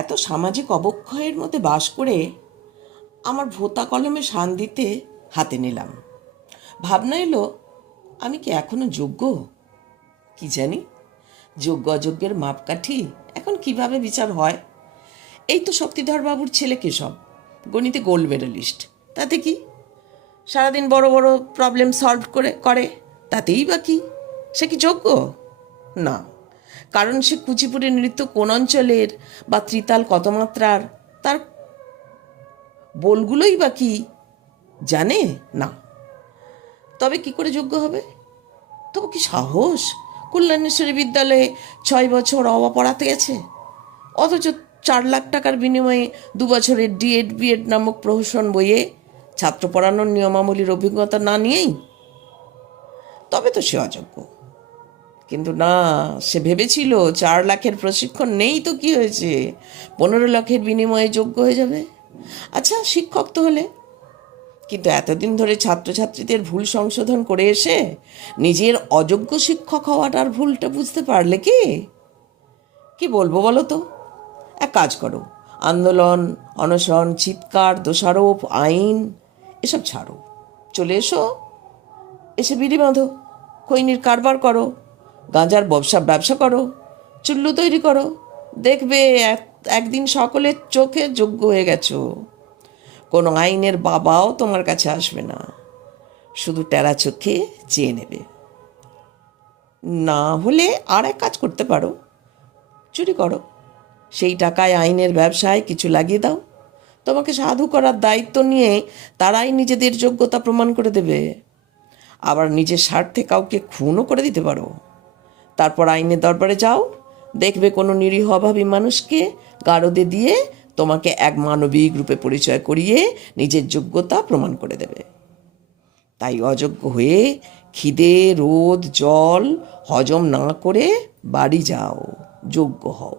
এত সামাজিক অবক্ষয়ের মধ্যে বাস করে আমার ভোতা কলমে শান দিতে হাতে নিলাম। ভাবনা এলো, আমি কি এখনও যোগ্য? কি জানি? যোগ্য অযোগ্যের মাপকাঠি এখন কীভাবে বিচার হয়? এই তো শক্তিধর বাবুর ছেলে কেশব, গণিতে গোল্ড মেডেলিস্ট। তাতে কি? সারাদিন বড় বড় প্রবলেম সলভ করে করে, তাতেই বা কি? সে কি যোগ্য? না। কারণ সে কুচিপুড়ি নৃত্য কোন অঞ্চলের বা ত্রিতাল কত মাত্রার? তার বলগুলোই বা কি জানে? না। তবে কি করে যোগ্য হবে? তবু কি সাহস? কল্যাণেশ্বরী বিদ্যালয়ে ছয় বছর অবা পড়াতে গেছে? অথচ চার লাখ টাকার বিনিময়ে দু বছরের ডিএড, বিএড নামক প্রহসন বইয়ে ছাত্র পড়ানোর নিয়মাবলীর অভিজ্ঞতা না নিয়েই? তবে তো সে অযোগ্য। কিন্তু না, সে ভেবেছিল চার লাখের প্রশিক্ষণ নেই তো কি হয়েছে? পনেরো লাখের বিনিময়ে যোগ্য হয়ে যাবে? আচ্ছা শিক্ষক তো হলে। কিন্তু এতদিন ধরে ছাত্রছাত্রীদের ভুল সংশোধন করে এসে নিজের অযোগ্য শিক্ষক হওয়াটার ভুলটা বুঝতে পারলে কি? কি বলব বলো তো? এক কাজ করো, আন্দোলন, অনশন, চিৎকার, দোষারোপ, আইন, এসব ছাড়ো। চলে এসো, এসে বিড়ি বাঁধো, খৈনির কারবার করো। গাঁজার ব্যবসা ব্যবসা করো, চুল্লু তৈরি করো। দেখবে এক- একদিন সকলের চোখে যোগ্য হয়ে গেছো। কোনো আইনের বাবাও তোমার কাছে আসবে না। শুধু টেরা চোখে চেয়ে নেবে। না হলে আর এক কাজ করতে পারো। চুরি করো। সেই টাকায় আইনের ব্যবসায় কিছু লাগিয়ে দাও। তোমাকে সাধু করার দায়িত্ব নিয়ে তারাই নিজেদের যোগ্যতা প্রমাণ করে দেবে। আবার নিজের স্বার্থে কাউকে খুনও করে দিতে পারো। তারপর আইনের দরবারে যাও, দেখবে কোনো নিরীহ অভাবী মানুষকে গারদে দিয়ে তোমাকে এক মানবিক রূপে পরিচয় করিয়ে নিজের যোগ্যতা প্রমাণ করে দেবে। তাই অযোগ্য হয়ে খিদে, রোদ, জল হজম না করে বাড়ি যাও, যোগ্য হও।